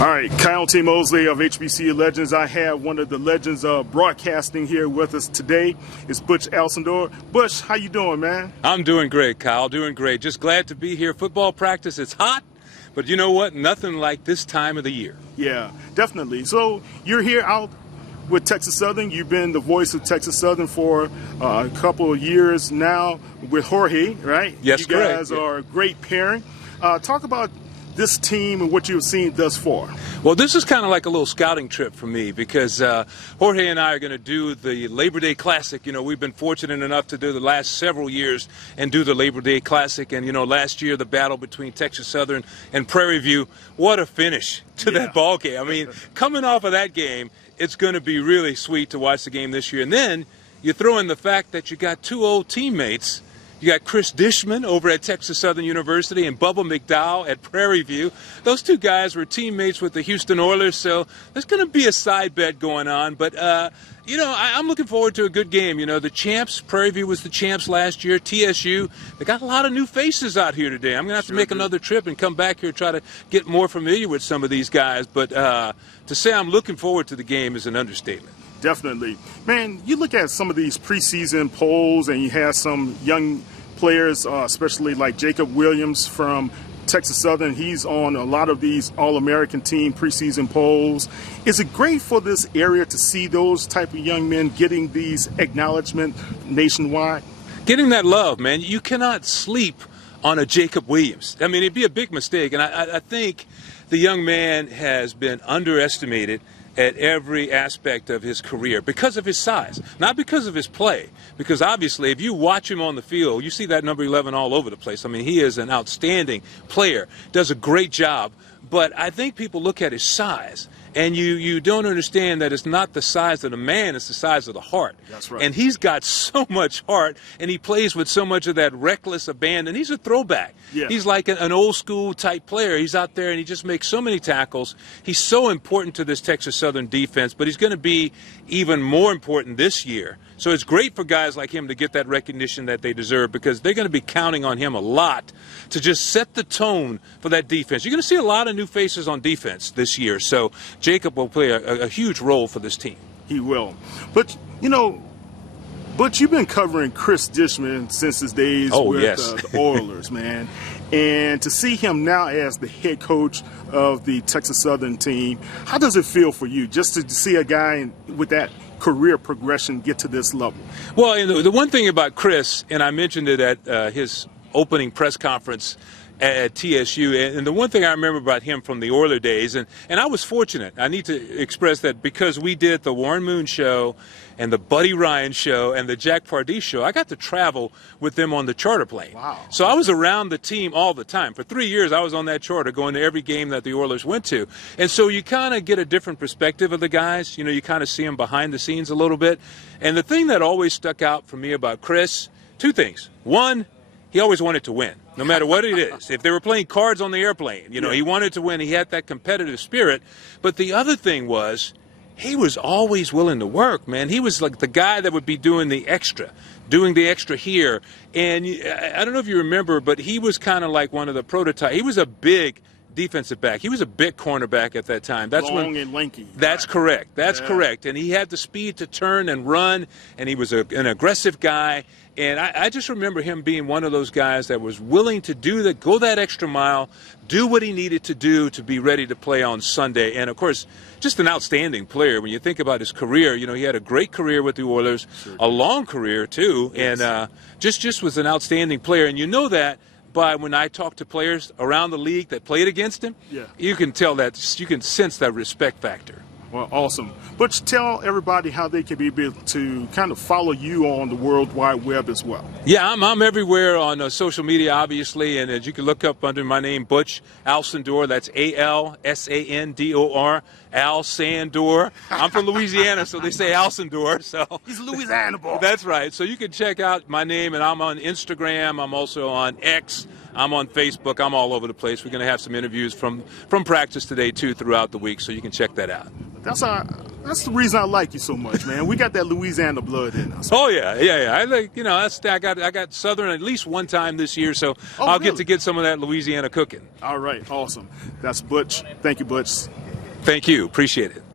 All right, Kyle T. Mosley of HBCU Legends. I have one of the legends of broadcasting here with us today. It's Butch Alsandor. Butch, how you doing, man? I'm doing great, Kyle. Doing great. Just glad to be here. Football practice, it's hot, but you know what? Nothing like this time of the year. Yeah, definitely. So you're here out with Texas Southern. You've been the voice of Texas Southern for a couple of years now with Jorge, right? Yes, you correct. You guys are a great pairing. Talk about this team and what you've seen thus far. Well, this is kind of like a little scouting trip for me because Jorge and I are going to do the Labor Day Classic. You know, we've been fortunate enough to do the last several years and do the Labor Day Classic. And, you know, last year the battle between Texas Southern and Prairie View, what a finish to that ball game. I mean, coming off of that game, it's going to be really sweet to watch the game this year. And then you throw in the fact that you got two old teammates. You got Coach Dishman over at Texas Southern University and Bubba McDowell at Prairie View. Those two guys were teammates with the Houston Oilers, so there's going to be a side bet going on. But, you know, I'm looking forward to a good game. You know, the champs, Prairie View was the champs last year. TSU, they got a lot of new faces out here today. I'm going to have to make another trip and come back here and try to get more familiar with some of these guys. But to say I'm looking forward to the game is an understatement. Definitely. Man, you look at some of these preseason polls and you have some young players, especially like Jacob Williams from Texas Southern. He's on a lot of these All-American team preseason polls. Is it great for this area to see those type of young men getting these acknowledgement nationwide? Getting that love, man. You cannot sleep on a Jacob Williams. I mean, it'd be a big mistake. And I think the young man has been underestimated at every aspect of his career because of his size, not because of his play. Because obviously, if you watch him on the field, you see that number 11 all over the place. I mean, he is an outstanding player, does a great job. But I think people look at his size, and you don't understand that it's not the size of the man, it's the size of the heart. That's right. And he's got so much heart, and he plays with so much of that reckless abandon. He's a throwback. Yeah. He's like an old school type player. He's out there, and he just makes so many tackles. He's so important to this Texas Southern defense, but he's going to be even more important this year. So it's great for guys like him to get that recognition that they deserve because they're going to be counting on him a lot to just set the tone for that defense. You're going to see a lot of new faces on defense this year. So Jacob will play a huge role for this team. He will. But, you know, you've been covering Coach Dishman since his days with the Oilers, man. And to see him now as the head coach of the Texas Southern team, how does it feel for you just to see a guy with that career progression get to this level? Well, you know, the one thing about Chris, and I mentioned it at his opening press conference at TSU, and the one thing I remember about him from the Oiler days, and I was fortunate, I need to express that because we did the Warren Moon show and the Buddy Ryan show and the Jack Pardee show, I got to travel with them on the charter plane. Wow. So I was around the team all the time. For 3 years, I was on that charter going to every game that the Oilers went to. And so you kind of get a different perspective of the guys. You know, you kind of see them behind the scenes a little bit. And the thing that always stuck out for me about Chris, two things. One, he always wanted to win, no matter what it is. If they were playing cards on the airplane, you know, he wanted to win. He had that competitive spirit. But the other thing was he was always willing to work, man. He was like the guy that would be doing the extra here. And I don't know if you remember, but he was kind of like one of the prototypes. He was a big defensive back. He was a big cornerback at that time. That's long and lanky. That's correct. That's correct. And he had the speed to turn and run, and he was an aggressive guy. And I just remember him being one of those guys that was willing to go that extra mile, do what he needed to do to be ready to play on Sunday. And, of course, just an outstanding player. When you think about his career, you know, he had a great career with the Oilers, a long career, too, and just was an outstanding player. And you know that by when I talk to players around the league that played against him, you can tell that, you can sense that respect factor. Well, awesome. But tell everybody how they can be able to kind of follow you on the World Wide Web as well. Yeah, I'm everywhere on social media, obviously, and as you can look up under my name, Butch Alsandor. That's Alsandor, Alsandor. I'm from Louisiana, so they say Alsandor. So he's a Louisiana boy. That's right. So you can check out my name, and I'm on Instagram. I'm also on X. I'm on Facebook. I'm all over the place. We're going to have some interviews from practice today, too, throughout the week, so you can check that out. That's the reason I like you so much, man. We got that Louisiana blood in us. Oh yeah. I like, you know, I got Southern at least one time this year, so I'll get some of that Louisiana cooking. All right, awesome. That's Butch. Thank you, Butch. Thank you. Appreciate it.